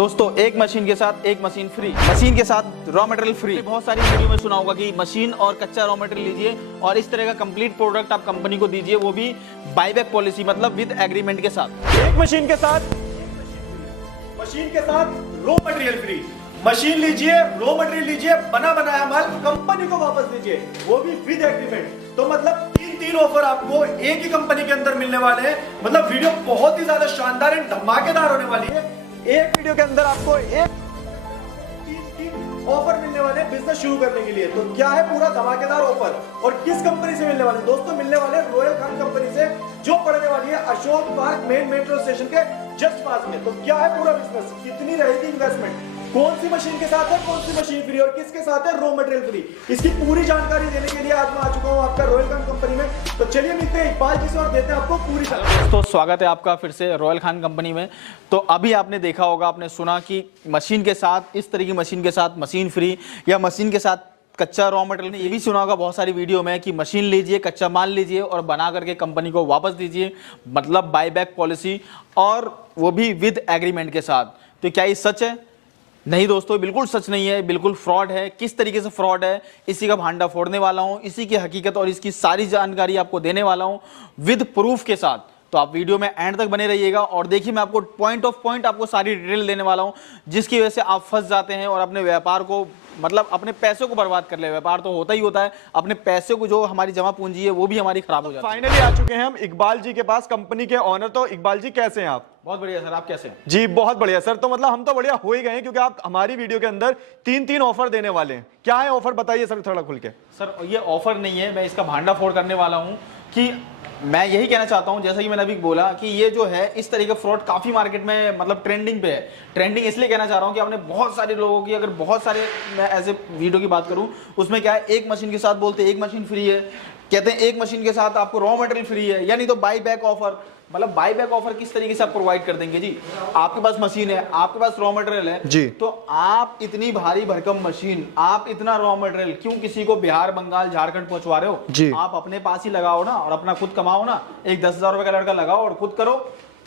दोस्तों एक मशीन के साथ एक मशीन फ्री, मशीन के साथ रॉ मटेरियल फ्री। बहुत सारी वीडियो में सुना होगा कि मशीन और कच्चा रॉ मटेरियल लीजिए और इस तरह का कंप्लीट प्रोडक्ट आप कंपनी को दीजिए, वो भी बाईबैक पॉलिसी मतलब विद एग्रीमेंट के साथ। एक मशीन के साथ रॉ मटेरियल फ्री। मशीन लीजिए, रॉ मटेरियल लीजिए, बना बनाया माल कंपनी को वापस दीजिए, वो भी विद एग्रीमेंट। तो मतलब तीन ऑफर आपको एक ही कंपनी के अंदर मिलने वाले हैं। मतलब वीडियो बहुत ही ज्यादा शानदार एंड धमाकेदार होने वाली है। एक वीडियो के अंदर आपको तीन ऑफर मिलने वाले हैं बिजनेस शुरू करने के लिए। तो क्या है पूरा धमाकेदार ऑफर और किस कंपनी से मिलने वाले? दोस्तों मिलने वाले रॉयल खान कंपनी से, जो पड़ने वाली है Ashok park main metro station के जस्ट पास में। तो क्या है पूरा बिजनेस, कितनी रहेगी इन्वेस्टमेंट, कौन सी मशीन के साथ है, कौन सी मशीन फ्री और किसके साथ है रॉ मटेरियल फ्री, इसकी पूरी जानकारी देने के लिए आज मैं आ चुका हूं आपका रॉयल खान कंपनी में। तो चलिए मिलते हैं इकबाल जी से और देते हैं आपको पूरी जानकारी। दोस्तों स्वागत है आपका फिर से रॉयल खान कंपनी में। तो अभी आपने देखा होगा, आपने सुना कि मशीन के साथ, इस तरह की मशीन के साथ मशीन फ्री या मशीन के साथ कच्चा रॉ मटेरियल। ये भी सुना होगा बहुत सारी वीडियो में कि मशीन लीजिए, कच्चा माल लीजिए और बना करके कंपनी को वापस दीजिए, मतलब बाईबैक पॉलिसी, और वो भी विद एग्रीमेंट के साथ। तो क्या ये सच है? नहीं दोस्तों, बिल्कुल सच नहीं है, बिल्कुल फ्रॉड है। किस तरीके से फ्रॉड है, इसी का भांडा फोड़ने वाला हूं, इसी की हकीकत और इसकी सारी जानकारी आपको देने वाला हूं विद प्रूफ के साथ। तो आप वीडियो में एंड तक बने रहिएगा और देखिए मैं आपको पॉइंट ऑफ पॉइंट आपको सारी डिटेल देने वाला हूं, जिसकी वजह से आप फंस जाते हैं और अपने व्यापार को, मतलब अपने पैसे को बर्बाद कर ले। व्यापार तो होता ही होता है, अपने पैसे को, जो हमारी जमा पूंजी है वो भी हमारी खराब हो जाती है। फाइनली आ चुके हैं हम इकबाल जी के पास, कंपनी के ऑनर। तो इकबाल जी कैसे हैं आप? बहुत बढ़िया सर, आप कैसे हैं? जी बहुत बढ़िया सर। तो मतलब हम तो बढ़िया हो ही गए हैं, क्योंकि आप हमारी वीडियो के अंदर तीन ऑफर देने वाले हैं। क्या है ऑफर, बताइए सर थोड़ा खुल के। सर ये ऑफर नहीं है, मैं इसका भांडा फोड़ करने वाला हूं कि मैं यही कहना चाहता हूं, जैसा कि मैंने अभी बोला कि ये जो है इस तरह का फ्रॉड काफी मार्केट में मतलब ट्रेंडिंग पे है। ट्रेंडिंग इसलिए कहना चाह रहा हूं कि आपने बहुत सारे लोगों की, अगर बहुत सारे, मैं ऐसे वीडियो की बात करूं उसमें क्या है, एक मशीन के साथ बोलते हैं एक मशीन फ्री है, कहते हैं एक मशीन के साथ आपको रॉ मटेरियल फ्री है, यानी तो बाई बैक ऑफर। मतलब बाई बैक ऑफर किस तरीके से आप प्रोवाइड कर देंगे जी? आपके पास मशीन है, आपके पास रॉ मटेरियल है जी, तो आप इतनी भारी भरकम मशीन, आप इतना रॉ मटेरियल क्यों किसी को बिहार, बंगाल, झारखंड पहुंचवा रहे हो जी? आप अपने पास ही लगाओ ना और अपना खुद कमाओ ना। एक 10,000 रुपए का लड़का लगाओ और खुद करो।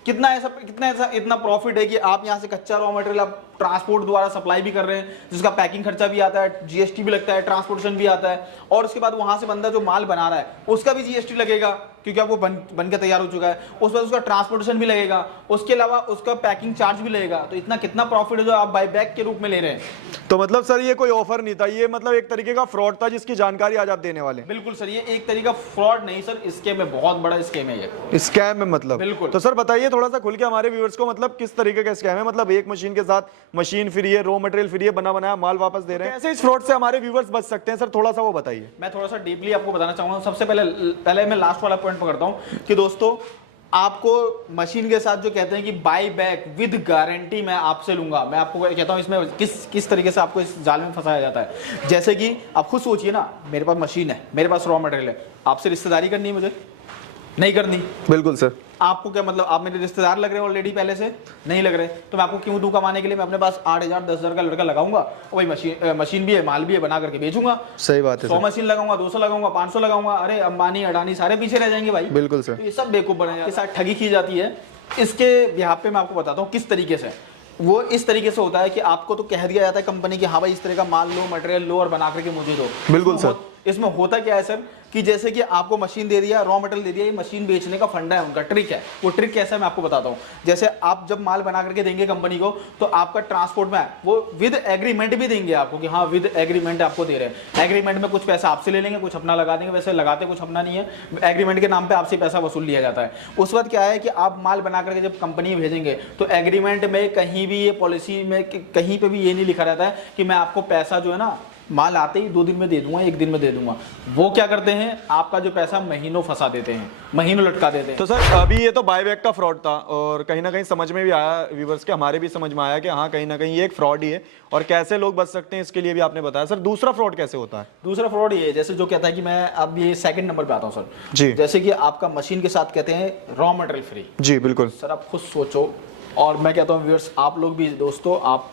कितना ऐसा इतना प्रॉफिट है कि आप यहाँ से कच्चा रॉ मटेरियल आप ट्रांसपोर्ट द्वारा सप्लाई भी कर रहे हैं, जिसका पैकिंग खर्चा भी आता है, जीएसटी भी लगता है, ट्रांसपोर्टेशन भी आता है, और उसके बाद वहां से बंदा जो माल बना रहा है उसका भी जीएसटी लगेगा, क्योंकि आपको बन के तैयार हो चुका है। उसके बाद उसका ट्रांसपोर्टेशन भी लगेगा, उसके अलावा उसका पैकिंग चार्ज भी लगेगा। तो इतना कितना प्रॉफिट है जो आप बाईबैक के रूप में ले रहे हैं। तो मतलब सर ये कोई ऑफर नहीं था, ये मतलब एक तरीके का फ्रॉड था, जिसकी जानकारी आज आप देने वाले हैं। बिल्कुल सर, ये एक तरीका फ्रॉड नहीं सर, स्कैम है, बहुत बड़ा स्कैम है ये। स्कैम है मतलब? बिल्कुल। तो सर बताइए थोड़ा सा खुल के हमारे व्यूअर्स को, मतलब किस तरीके का स्कैम है? मतलब एक मशीन के साथ मशीन फ्री है, रॉ मटेरियल फ्री है, बना बनाया माल वापस दे रहे हैं, कैसे इस फ्रॉड से हमारे व्यूअर्स बच सकते हैं? सर थोड़ा सा वो बताइए। मैं थोड़ा सा डीपली आपको बताना चाहूंगा। सबसे पहले मैं लास्ट वाला पॉइंट पकड़ता हूं कि दोस्तों आपको मशीन के साथ जो कहते हैं कि बाई बैक विद गारंटी मैं आपसे लूंगा, मैं आपको कहता हूं इसमें किस तरीके से आपको इस जाल में फंसाया जाता है। जैसे कि आप खुद सोचिए ना, मेरे पास मशीन है, मेरे पास रॉ मटेरियल है, आपसे रिश्तेदारी करनी है, मुझे नहीं करनी? बिल्कुल सर। आपको क्या मतलब, आप मेरे रिश्तेदार लग रहे हैं ऑलरेडी, पहले से नहीं लग रहे, तो मैं आपको क्यों दूं कमाने के लिए? मैं अपने पास 8,000 10,000 का लड़का लगाऊंगा और भाई मशीन भी है, माल भी है, बना करके बेचूंगा। सही बात है। 100 मशीन लगाऊंगा, 200 लगाऊंगा, 500 लगाऊंगा, अरे अंबानी अडानी सारे पीछे रह जाएंगे भाई। बिल्कुल सर। तो ये सब बेवकूफ बने जाते हैं, साथ ठगी की जाती है। इसके बिहाफ पे मैं आपको बताता हूँ किस तरीके से। वो इस तरीके से होता है कि आपको तो कह दिया जाता है कंपनी की, हाँ भाई इस तरह का माल लो, मटेरियल लो और बना करके मुझे दो। बिल्कुल सर। इसमें होता क्या है सर कि जैसे कि आपको मशीन दे दिया, रॉ मटेरियल दे दिया, ये मशीन बेचने का फंडा है उनका, ट्रिक है। वो ट्रिक कैसा है मैं आपको बताता हूँ। जैसे आप जब माल बना करके देंगे कंपनी को, तो आपका ट्रांसपोर्ट में वो विद एग्रीमेंट भी देंगे आपको कि हाँ विद एग्रीमेंट आपको दे रहे हैं। एग्रीमेंट में कुछ पैसा आपसे ले लेंगे, कुछ अपना लगा देंगे, वैसे लगाते कुछ अपना नहीं है, एग्रीमेंट के नाम पे आपसे पैसा वसूल लिया जाता है। उस वक्त क्या है कि आप माल बना करके जब कंपनी भेजेंगे तो एग्रीमेंट में कहीं भी, ये पॉलिसी में कहीं पे भी ये नहीं लिखा रहता है कि मैं आपको पैसा जो है ना माल आते ही 2 दिन में दे दूंगा, 1 दिन में दे दूंगा। वो क्या करते हैं, आपका जो पैसा महीनों फंसा देते हैं, महीनों लटका देते हैं। तो सर अभी ये तो बाईबैक का फ्रॉड था और कहीं ना कहीं समझ में भी आया व्यूअर्स के, हमारे भी समझ में आया कि हाँ कहीं ना कहीं ये एक फ्रॉड ही है और कैसे लोग बच सकते हैं इसके लिए भी आपने बताया। सर दूसरा फ्रॉड कैसे होता है? दूसरा फ्रॉड ये है, जैसे जो कहता है कि मैं अब ये सेकंड नंबर पे आता हूँ सर जी। जैसे कि आपका मशीन के साथ कहते हैं रॉ मटेरियल फ्री। जी बिल्कुल सर, आप खुद सोचो, और मैं कहता हूँ व्यूअर्स आप लोग भी, दोस्तों आप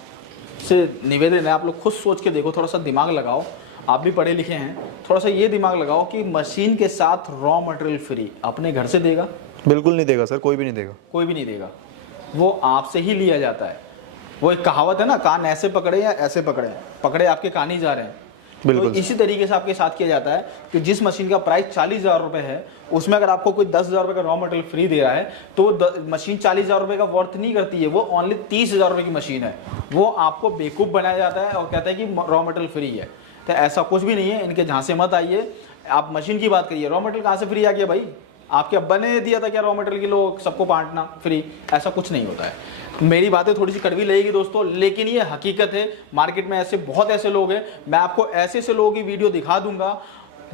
से निवेदन है, आप लोग खुद सोच के देखो, थोड़ा सा दिमाग लगाओ, आप भी पढ़े लिखे हैं, थोड़ा सा ये दिमाग लगाओ कि मशीन के साथ रॉ मटेरियल फ्री अपने घर से देगा? बिल्कुल नहीं देगा सर, कोई भी नहीं देगा। कोई भी नहीं देगा, वो आपसे ही लिया जाता है। वो एक कहावत है ना, कान ऐसे पकड़े या ऐसे पकड़े, पकड़े आपके कान ही जा रहे हैं। बिल्कुल। तो इसी तरीके से आपके साथ किया जाता है कि जिस मशीन का प्राइस 40,000 रुपए है, उसमें अगर आपको कोई 10,000 रुपए का रॉ मटेरियल फ्री दे रहा है तो मशीन 40,000 रुपए का वर्थ नहीं करती है, वो ओनली 30,000 रुपए की मशीन है। वो आपको बेवकूफ बनाया जाता है और कहता है कि रॉ मटेरियल फ्री है। तो ऐसा कुछ भी नहीं है, इनके झांसे मत आइए। आप मशीन की बात करिए, रॉ मटेरियल कहाँ से फ्री आ गया भाई? आपके अब्बा ने दिया था क्या रॉ मटेरियल की लोग सबको बांटना फ्री? ऐसा कुछ नहीं होता है। मेरी बातें थोड़ी सी कड़वी लगेगी दोस्तों, लेकिन ये हकीकत है। मार्केट में ऐसे बहुत ऐसे लोग हैं, मैं आपको ऐसे ऐसे लोगों की वीडियो दिखा दूंगा।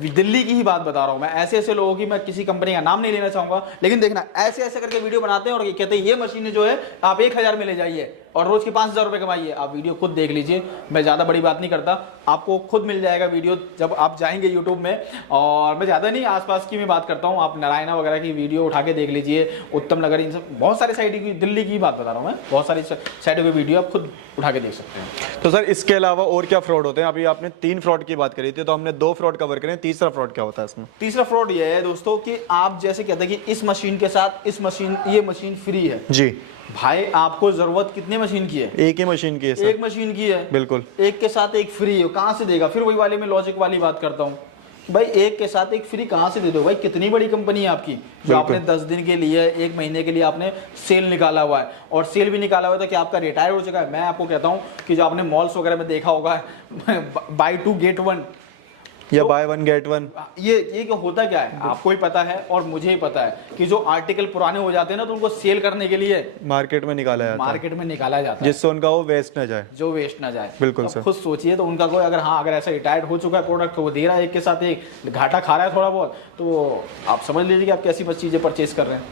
दिल्ली की ही बात बता रहा हूं मैं, ऐसे ऐसे लोगों की, मैं किसी कंपनी का नाम नहीं लेना चाहूंगा, लेकिन देखना ऐसे ऐसे करके वीडियो बनाते हैं और ये कहते हैं ये मशीनें जो है आप 1,000 में ले जाइए और रोज के 5,000 रुपए कमाइए। आप वीडियो खुद देख लीजिए, मैं ज़्यादा बड़ी बात नहीं करता, आपको खुद मिल जाएगा वीडियो जब आप जाएंगे यूट्यूब में। और मैं ज़्यादा नहीं, आसपास की मैं बात करता हूँ, आप नारायणा वगैरह की वीडियो उठा के देख लीजिए, उत्तम नगर, इन सब बहुत सारी साइट की, दिल्ली की बात बता रहा हूँ मैं, बहुत सारी साइटों की वीडियो आप खुद उठा के देख सकते हैं। तो सर इसके अलावा और क्या फ्रॉड होते हैं? अभी आपने 3 फ्रॉड की बात करी थी, तो हमने 2 फ्रॉड कवर करे, तीसरा फ्रॉड क्या होता है इसमें? तीसरा फ्रॉड ये है दोस्तों कि आप जैसे कहते हैं कि इस मशीन के साथ इस मशीन, ये मशीन फ्री है। जी भाई आपको जरूरत कितने मशीन की है? एक ही मशीन की है सर। एक मशीन की है, बिल्कुल। एक के साथ एक फ्री है, कहाँ से देगा? फिर वही वाले में लॉजिक वाली बात करता हूँ भाई, एक के साथ एक फ्री कहाँ से दे दो भाई? कितनी बड़ी कंपनी है आपकी जो आपने 10 दिन के लिए, 1 महीने के लिए आपने सेल निकाला हुआ है, और सेल भी निकाला हुआ है तो क्या आपका रिटायर हो चुका है? मैं आपको कहता हूँ कि जो आपने मॉल्स वगैरह में देखा होगा बाय 2 गेट 1 या तो बाय 1 गेट 1, ये क्या होता क्या है आपको ही पता है और मुझे ही पता है कि जो आर्टिकल पुराने हो जाते हैं ना, तो उनको सेल करने के लिए मार्केट में निकाला जाता है, मार्केट में निकाला जाता है, जिससे उनका वो वेस्ट न जाए, जो वेस्ट ना जाए। बिल्कुल सर। खुद सोचिए, तो उनका कोई अगर हाँ, अगर ऐसा रिटायर्ड हो चुका है प्रोडक्ट, तो वो दे रहा है एक के साथ एक, घाटा खा रहा है थोड़ा बहुत, तो आप समझ लीजिए कि आप कैसी बस चीजें परचेज कर रहे हैं।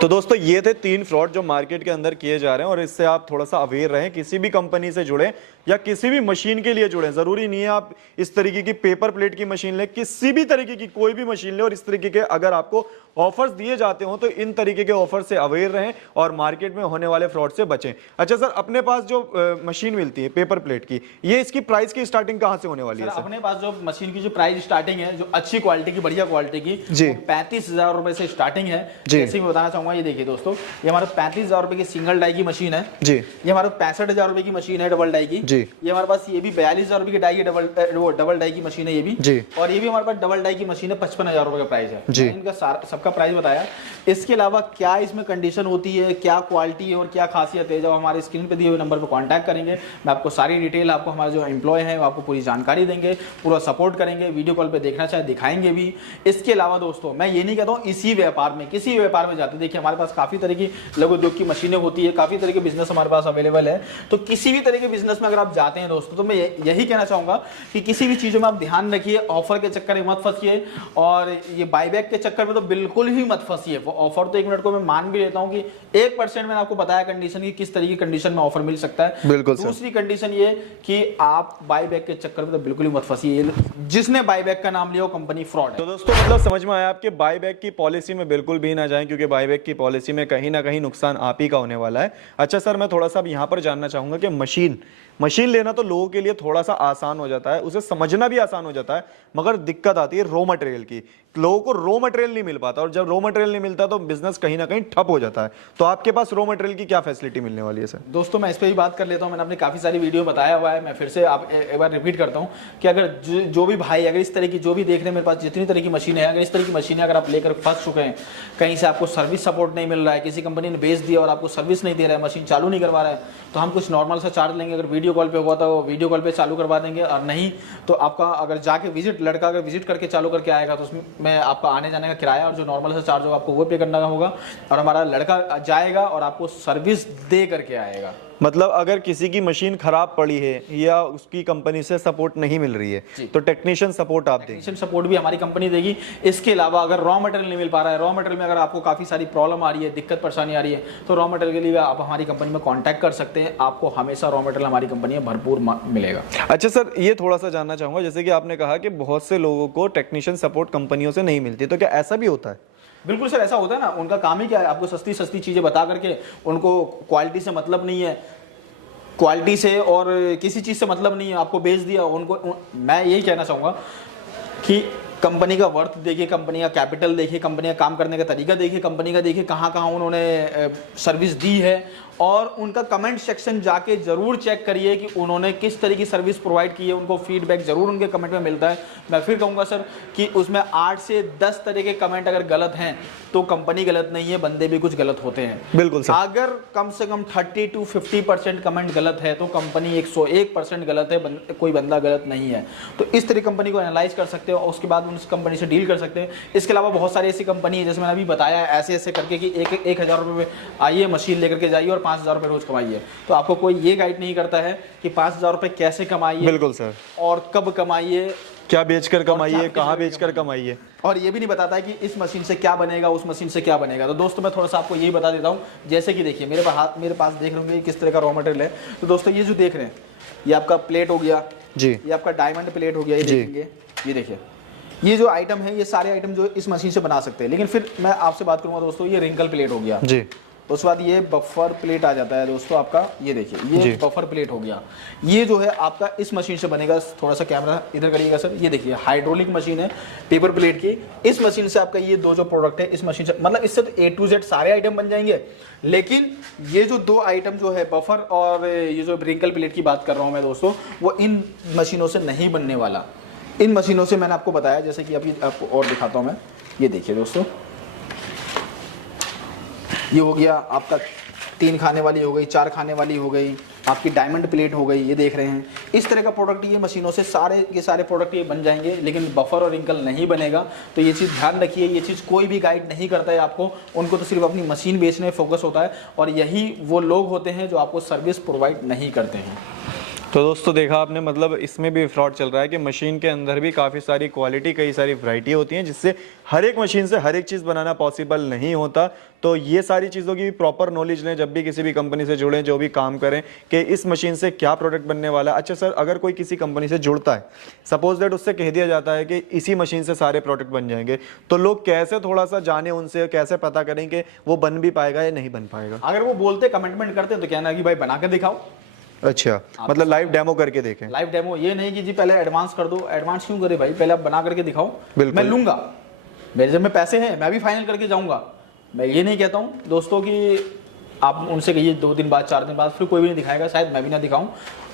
तो दोस्तों ये थे 3 फ्रॉड जो मार्केट के अंदर किए जा रहे हैं, और इससे आप थोड़ा सा अवेयर रहें। किसी भी कंपनी से जुड़े या किसी भी मशीन के लिए जुड़े, जरूरी नहीं है आप इस तरीके की पेपर प्लेट की मशीन लें, किसी भी तरीके की कोई भी मशीन लें, और इस तरीके के अगर आपको ऑफर्स दिए जाते हो तो इन तरीके के ऑफर से अवेयर रहें और मार्केट में होने वाले फ्रॉड से बचें। अच्छा सर, अपने पास जो मशीन मिलती है पेपर प्लेट की, ये इसकी प्राइस की स्टार्टिंग कहां से होने वाली है सर? अपने पास जो मशीन की जो प्राइस स्टार्टिंग है, जो अच्छी क्वालिटी की, बढ़िया क्वालिटी की, जी, 35,000 रुपए से स्टार्टिंग है। जी, जैसे मैं बताना चाहूंगा, ये देखिए दोस्तों, ये हमारे 35,000 रुपए की सिंगल डाई की मशीन है जी। ये हमारे 65,000 रुपए की मशीन है डबल डाई की जी। ये हमारे पास ये भी 42,000 रुपए की डाई है, डबल डाई की मशीन है ये भी जी। और ये भी हमारे पास डबल डाई की मशीन है, 55,000 रुपए का प्राइस है जी। इनका सबका प्राइस बताया। इसके अलावा क्या इसमें कंडीशन होती है, क्या क्वालिटी है और क्या खासियत है, जब हमारे स्क्रीन पे दिए हुए नंबर पर कांटेक्ट करेंगे, मैं आपको सारी डिटेल, आपको हमारे जो एम्प्लॉय है वो आपको पूरी जानकारी देंगे, पूरा सपोर्ट करेंगे, वीडियो कॉल पे देखना चाहे दिखाएंगे भी। इसके अलावा दोस्तों मैं ये नहीं कहता हूँ इसी व्यापार में, किसी व्यापार में जाते, देखिए हमारे पास काफी तरह की लघु उद्योग की मशीनें होती है, काफी तरह के बिजनेस हमारे पास अवेलेबल है। तो किसी भी तरह के बिजनेस में अगर आप जाते हैं दोस्तों, तो मैं यही कहना चाहूंगा कि किसी भी चीजों में आप ध्यान रखिए, ऑफर के चक्कर में मत फंसिए, और ये बायबैक के चक्कर में तो बिल्कुल ही मत फंसिए। ऑफर तो 1 मिनट को मैं मान भी लेता हूं कि 1% मैंने आपको बताया कंडीशन की, किस तरीके की कंडीशन में ऑफर मिल सकता है। बिल्कुल। दूसरी कंडीशन ये कि आप बायबैक के चक्कर में तो बिल्कुल ही मत फंसिए, जिसने बायबैक का नाम लिया वो कंपनी फ्रॉड है। तो दोस्तों मतलब समझ में आया आपके, बायबैक की पॉलिसी में बिल्कुल भी ना जाएं, क्योंकि बायबैक की पॉलिसी में कहीं ना कहीं नुकसान आप ही का होने वाला है। अच्छा सर, मैं थोड़ा सा अब यहाँ पर जानना चाहूंगा कि मशीन लेना तो लोगों के लिए थोड़ा सा आसान हो जाता है, उसे समझना भी आसान हो जाता है, मगर दिक्कत आती है रॉ मटेरियल की। लोगों को रॉ मटेरियल नहीं मिल पाता, और जब रॉ मटेरियल नहीं मिलता तो बिजनेस कहीं ना कहीं ठप हो जाता है। तो आपके पास रॉ मटेरियल की क्या फैसिलिटी मिलने वाली है सर? दोस्तों मैं इस पर भी बात कर लेता हूं, मैंने अपनी काफी सारी वीडियो बताया हुआ है, मैं फिर से आप एक बार रिपीट करता हूं कि अगर जो भी भाई, अगर इस तरह की जो भी देख रहे हैं, मेरे पास जितनी तरह की मशीनें हैं, अगर इस तरह की मशीनें अगर आप लेकर फंस चुके हैं, कहीं से आपको सर्विस सपोर्ट नहीं मिल रहा है, किसी कंपनी ने बेच दिया और आपको सर्विस नहीं दे रहा है, मशीन चालू नहीं करवा रहा है, तो हम कुछ नॉर्मल सा चार्ज लेंगे। अगर वीडियो कॉल पे होगा तो वीडियो कॉल पे चालू करवा देंगे, और नहीं तो आपका अगर जाके लड़का अगर विजिट करके चालू करके आएगा तो उसमें आपका आने जाने का किराया और जो नॉर्मल सा चार्ज होगा आपको वो पे करना होगा, और हमारा लड़का जाएगा और आपको सर्विस दे करके आएगा। मतलब अगर किसी की मशीन खराब पड़ी है या उसकी कंपनी से सपोर्ट नहीं मिल रही है, तो टेक्नीशियन सपोर्ट आप देंगे? टेक्नीशियन सपोर्ट भी हमारी कंपनी देगी। इसके अलावा अगर रॉ मटेरियल नहीं मिल पा रहा है, रॉ मटेरियल में अगर आपको काफी सारी प्रॉब्लम आ रही है, दिक्कत परेशानी आ रही है, तो रॉ मटेरियल के लिए आप हमारी कंपनी में कॉन्टैक्ट कर सकते हैं, आपको हमेशा रॉ मटेरियल हमारी कंपनी में भरपूर मिलेगा। अच्छा सर, ये थोड़ा सा जानना चाहूंगा, जैसे कि आपने कहा कि बहुत से लोगों को टेक्नीशियन सपोर्ट कंपनियों से नहीं मिलती, तो क्या ऐसा भी होता है? बिल्कुल सर, ऐसा होता है ना, उनका काम ही क्या है, आपको सस्ती सस्ती चीजें बता करके, उनको क्वालिटी से मतलब नहीं है, क्वालिटी से और किसी चीज से मतलब नहीं है, आपको बेच दिया उनको। मैं यही कहना चाहूंगा कि कंपनी का वर्थ देखिए, कंपनी का कैपिटल देखिए, कंपनी का काम करने का तरीका देखिए, कंपनी का देखिए कहाँ कहाँ उन्होंने सर्विस दी है, और उनका कमेंट सेक्शन जाके जरूर चेक करिए कि उन्होंने किस तरह की सर्विस प्रोवाइड की है, उनको फीडबैक जरूर उनके कमेंट में मिलता है। मैं फिर कहूँगा सर कि उसमें 8 से 10 तरह के कमेंट अगर गलत हैं तो कंपनी गलत नहीं है, बंदे भी कुछ गलत होते हैं। बिल्कुल सर। अगर कम से कम 30 to 50% कमेंट गलत है तो कंपनी 101% गलत है, कोई बंदा गलत नहीं है। तो इस तरह कंपनी को एनालाइज कर सकते हो और उसके बाद उस कंपनी से डील कर सकते हैं। इसके अलावा बहुत सारी ऐसी कंपनी है जैसे मैंने अभी बताया ऐसे ऐसे करके कि 1,000 रुपये में आइए मशीन लेकर के जाइए और 5,000 रुपये रोज कमाइए। तो आपको कोई ये गाइड नहीं करता है कि 5,000 रुपये कैसे कमाइए, बिल्कुल सर, और कब कमाइए, क्या बेचकर कमाइए, कहाँ बेचकर कमाइए, और ये भी नहीं बताता है कि इस मशीन से क्या बनेगा, उस मशीन से क्या बनेगा। तो दोस्तों मैं थोड़ा सा आपको यही बता देता हूँ। जैसे कि देखिए मेरे पास देख रहे होंगे किस तरह का रॉ मटेरियल है। तो दोस्तों ये जो देख रहे हैं ये आपका प्लेट हो गया जी, ये आपका डायमंड प्लेट हो गया, ये देखेंगे, ये देखिए ये जो आइटम है ये सारे आइटम जो इस मशीन से बना सकते हैं। लेकिन फिर मैं आपसे बात करूंगा दोस्तों, ये रिंकल प्लेट हो गया जी, उसके बाद ये बफर प्लेट आ जाता है दोस्तों आपका, ये देखिए ये बफर प्लेट हो गया। ये जो है आपका इस मशीन से बनेगा। थोड़ा सा कैमरा इधर करिएगा सर, ये देखिए हाइड्रोलिक मशीन है पेपर प्लेट की। इस मशीन से आपका ये दो जो प्रोडक्ट है इस मशीन से, मतलब इससे तो A to Z सारे आइटम बन जाएंगे। लेकिन ये जो दो आइटम जो है बफर और ये जो रिंकल प्लेट की बात कर रहा हूँ मैं दोस्तों, वो इन मशीनों से नहीं बनने वाला। इन मशीनों से मैंने आपको बताया, जैसे कि अभी आपको और दिखाता हूँ मैं, ये देखिए दोस्तों, ये हो गया आपका 3 खाने वाली हो गई, 4 खाने वाली हो गई, आपकी डायमंड प्लेट हो गई, ये देख रहे हैं। इस तरह का प्रोडक्ट ये मशीनों से सारे के सारे प्रोडक्ट ये बन जाएंगे, लेकिन बफर और रिंकल नहीं बनेगा। तो ये चीज़ ध्यान रखिए, ये चीज़ कोई भी गाइड नहीं करता है आपको, उनको तो सिर्फ अपनी मशीन बेचने में फोकस होता है, और यही वो लोग होते हैं जो आपको सर्विस प्रोवाइड नहीं करते हैं। तो दोस्तों देखा आपने, मतलब इसमें भी फ्रॉड चल रहा है कि मशीन के अंदर भी काफ़ी सारी क्वालिटी, कई सारी वैरायटी होती हैं, जिससे हर एक मशीन से हर एक चीज़ बनाना पॉसिबल नहीं होता। तो ये सारी चीज़ों की भी प्रॉपर नॉलेज लें जब भी किसी भी कंपनी से जुड़ें, जो भी काम करें, कि इस मशीन से क्या प्रोडक्ट बनने वाला है। अच्छा सर, अगर कोई किसी कंपनी से जुड़ता है, सपोज दैट उससे कह दिया जाता है कि इसी मशीन से सारे प्रोडक्ट बन जाएंगे, तो लोग कैसे थोड़ा सा जाने उनसे, कैसे पता करें कि वो बन भी पाएगा या नहीं बन पाएगा? अगर वो बोलते कमिटमेंट करते तो कहना कि भाई बना के दिखाओ। अच्छा, मतलब लाइव डेमो करके देखें। लाइव डेमो, ये नहीं कि जी पहले एडवांस कर दो। एडवांस क्यों करे भाई, पहले आप बना करके दिखाओ, मैं लूंगा, मेरे जब में पैसे हैं मैं भी फाइनल करके जाऊंगा। मैं ये नहीं कहता हूँ दोस्तों कि आप उनसे कहिए 2 दिन बाद 4 दिन बाद, फिर कोई भी नहीं दिखाएगा, शायद मैं भी ना दिखाऊं।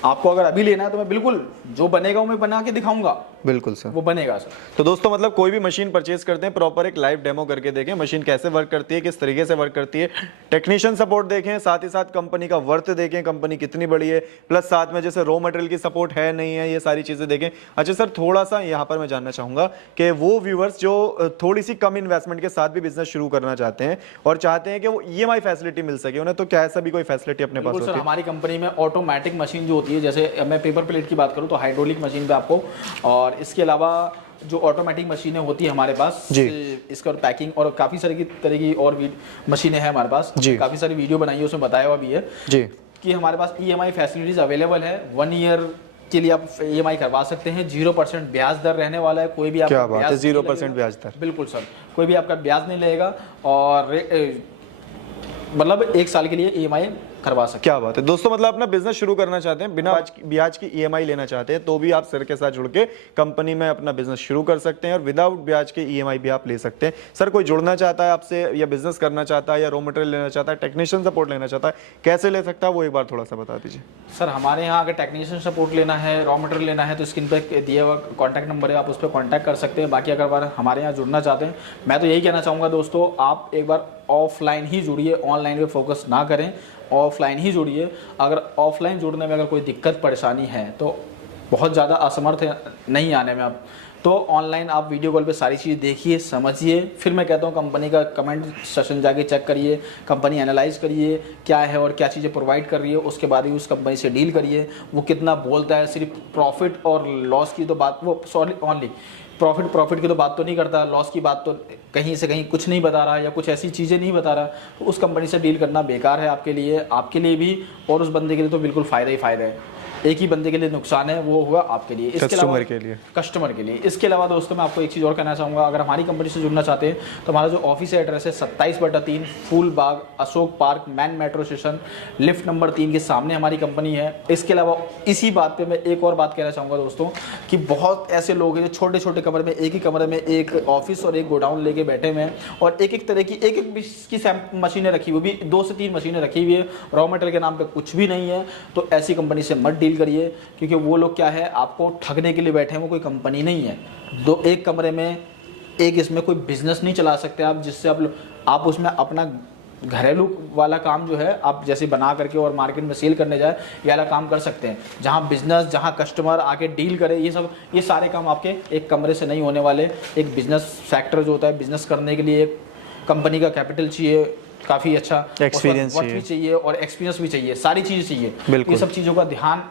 आपको अगर अभी लेना है तो मैं बिल्कुल जो बनेगा वो मैं बना के दिखाऊंगा। बिल्कुल सर, वो बनेगा सर। तो दोस्तों मतलब कोई भी मशीन परचेज करते हैं, प्रॉपर एक लाइव डेमो करके देखें, मशीन कैसे वर्क करती है, किस तरीके से वर्क करती है, टेक्नीशियन सपोर्ट देखें, साथ ही साथ कंपनी का वर्थ देखें, कंपनी कितनी बड़ी है, प्लस साथ में जैसे रॉ मटेरियल की सपोर्ट है नहीं है, ये सारी चीज़ें देखें। अच्छा सर, थोड़ा सा यहाँ पर मैं जानना चाहूँगा कि वो व्यूअर्स जो थोड़ी सी कम इन्वेस्टमेंट के साथ भी बिजनेस शुरू करना चाहते हैं और चाहते हैं कि वो EMI फैसिलिटी मिल सके उन्हें, तो क्या ऐसा भी कोई फैसिलिटी अपने पास होती है? हमारी कंपनी में ऑटोमेटिक मशीन जो होती है, जैसे मैं पेपर प्लेट की बात करूँ तो हाइड्रोलिक मशीन पे आपको, और इसके अलावा जो ऑटोमेटिक मशीनें होती है हमारे पास इसका पैकिंग और काफ़ी सारी तरह की और भी मशीनें हैं हमारे पास, काफ़ी सारी वीडियो बनाई है, उसमें बताया हुआ भी है जी कि हमारे पास EMI फैसिलिटीज़ अवेलेबल है। 1 ईयर के लिए आप EMI करवा सकते हैं, 0% ब्याज दर रहने वाला है। कोई भी आपका 0% ब्याज दर? बिल्कुल सर, कोई भी आपका ब्याज नहीं लगेगा, और मतलब 1 साल के लिए EMI करवा सकते। क्या बात है दोस्तों, मतलब अपना बिजनेस शुरू करना चाहते हैं, बिना ब्याज की EMI लेना चाहते हैं, तो भी आप सर के साथ जुड़ के कंपनी में अपना बिजनेस शुरू कर सकते हैं, और विदाउट ब्याज के EMI भी आप ले सकते हैं। सर कोई जुड़ना चाहता है आपसे, या बिजनेस करना चाहता है, या रॉ मटेरियल लेना चाहता है, टेक्नीशियन सपोर्ट लेना चाहता है, कैसे ले सकता है वो एक बार थोड़ा सा बता दीजिए। सर हमारे यहाँ अगर टेक्नीशियन सपोर्ट लेना है, रॉ मटेरियल लेना है, तो स्क्रीन पे दिया हुआ कॉन्टैक्ट नंबर है, आप उस पर कॉन्टैक्ट कर सकते हैं। बाकी अगर बार हमारे यहाँ जुड़ना चाहते हैं, मैं तो यही कहना चाहूँगा दोस्तों, आप एक बार ऑफलाइन ही जुड़िए, ऑनलाइन पे फोकस ना करें, ऑफलाइन ही जुड़िए। अगर ऑफलाइन जुड़ने में अगर कोई दिक्कत परेशानी है, तो बहुत ज़्यादा असमर्थ है नहीं आने में आप, तो ऑनलाइन आप वीडियो कॉल पे सारी चीज़ देखिए, समझिए। फिर मैं कहता हूँ कंपनी का कमेंट सेशन जाके चेक करिए, कंपनी एनालाइज करिए क्या है और क्या चीज़ें प्रोवाइड कर रही है, उसके बाद ही उस कंपनी से डील करिए। वो कितना बोलता है, सिर्फ प्रॉफिट और लॉस की तो बात, वो सॉरी ओनली प्रॉफिट की तो बात तो नहीं करता, लॉस की बात तो कहीं से कहीं कुछ नहीं बता रहा, या कुछ ऐसी चीज़ें नहीं बता रहा, तो उस कंपनी से डील करना बेकार है आपके लिए भी, और उस बंदे के लिए तो बिल्कुल फ़ायदा ही फ़ायदा है। एक ही बंदे के लिए नुकसान है, वो होगा आपके लिए, इसके अलावा कस्टमर के लिए। इसके अलावा दोस्तों मैं आपको एक चीज़ और कहना चाहूँगा, अगर हमारी कंपनी से जुड़ना चाहते हैं तो हमारा जो ऑफिस एड्रेस है 27/3 Phool Bagh Ashok park main metro station lift number 3 के सामने हमारी कंपनी है। इसके अलावा इसी बात पे मैं एक और बात कहना चाहूँगा दोस्तों कि बहुत ऐसे लोग हैं जो छोटे छोटे कमरे में, एक ही कमरे में एक ऑफिस और एक गोडाउन लेके बैठे हुए हैं और एक एक तरह की एक की मशीनें रखी हुई, भी 2 से 3 मशीनें रखी हुई है, रॉ मटेरियल के नाम पे कुछ भी नहीं है। तो ऐसी कंपनी से मत डील करिए, क्योंकि वो लोग क्या है आपको ठगने के लिए बैठे हैं, वो कोई कंपनी नहीं है। एक कमरे में एक इसमें कोई बिजनेस नहीं चला सकते आप, जिससे आप उसमें अपना घरेलू वाला काम जो है आप जैसे बना करके और मार्केट में सेल करने जाए ये वाला काम कर सकते हैं। जहाँ बिजनेस, जहाँ कस्टमर आके डील करे, ये सारे काम आपके एक कमरे से नहीं होने वाले। एक बिजनेस फैक्टर जो होता है, बिजनेस करने के लिए एक कंपनी का कैपिटल चाहिए, काफ़ी अच्छा एक्सपीरियंस भी चाहिए और एक्सपीरियंस भी चाहिए, सारी चीज़ें चाहिए। ये सब चीज़ों का ध्यान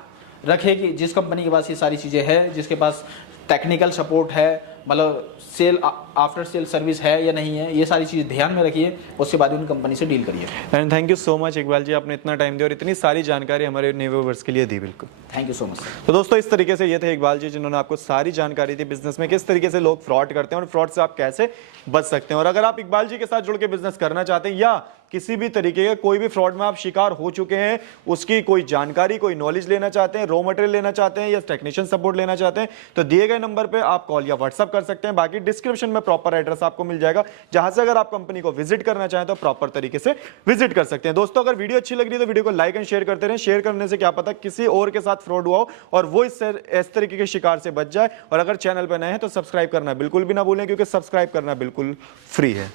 रखे कि जिस कंपनी के पास ये सारी चीज़ें हैं, जिसके पास टेक्निकल सपोर्ट है, मतलब सेल आफ्टर सेल सर्विस है या नहीं है, ये सारी चीज़ ध्यान में रखिए, उसके बाद उन कंपनी से डील करिए। And thank you so much Iqbal ji, आपने इतना टाइम दिया और इतनी सारी जानकारी हमारे न्यू व्यूअर्स के लिए दी। बिल्कुल थैंक यू सो मच। तो दोस्तों इस तरीके से ये थे इकबाल जी, जिन्होंने आपको सारी जानकारी दी बिजनेस में किस तरीके से लोग फ्रॉड करते हैं और फ्रॉड से आप कैसे बच सकते हैं। और अगर आप इकबाल जी के साथ जुड़ के बिजनेस करना चाहते हैं या किसी भी तरीके का कोई भी फ्रॉड में आप शिकार हो चुके हैं, उसकी कोई जानकारी, कोई नॉलेज लेना चाहते हैं, रॉ मटेरियल लेना चाहते हैं या टेक्नीशियन सपोर्ट लेना चाहते हैं, तो दिए गए नंबर पे आप कॉल या व्हाट्सअप कर सकते हैं। बाकी डिस्क्रिप्शन में प्रॉपर एड्रेस आपको मिल जाएगा, जहां से अगर आप कंपनी को विजिट करना चाहें तो प्रॉपर तरीके से विजिट कर सकते हैं। दोस्तों अगर वीडियो अच्छी लग रही है तो वीडियो को लाइक एंड शेयर करते रहें। शेयर करने से क्या पता किसी और के साथ फ्रॉड हुआ हो और वो इस तरीके के शिकार से बच जाए। और अगर चैनल पर नए हैं तो सब्सक्राइब करना बिल्कुल भी ना भूलें, क्योंकि सब्सक्राइब करना बिल्कुल फ्री है।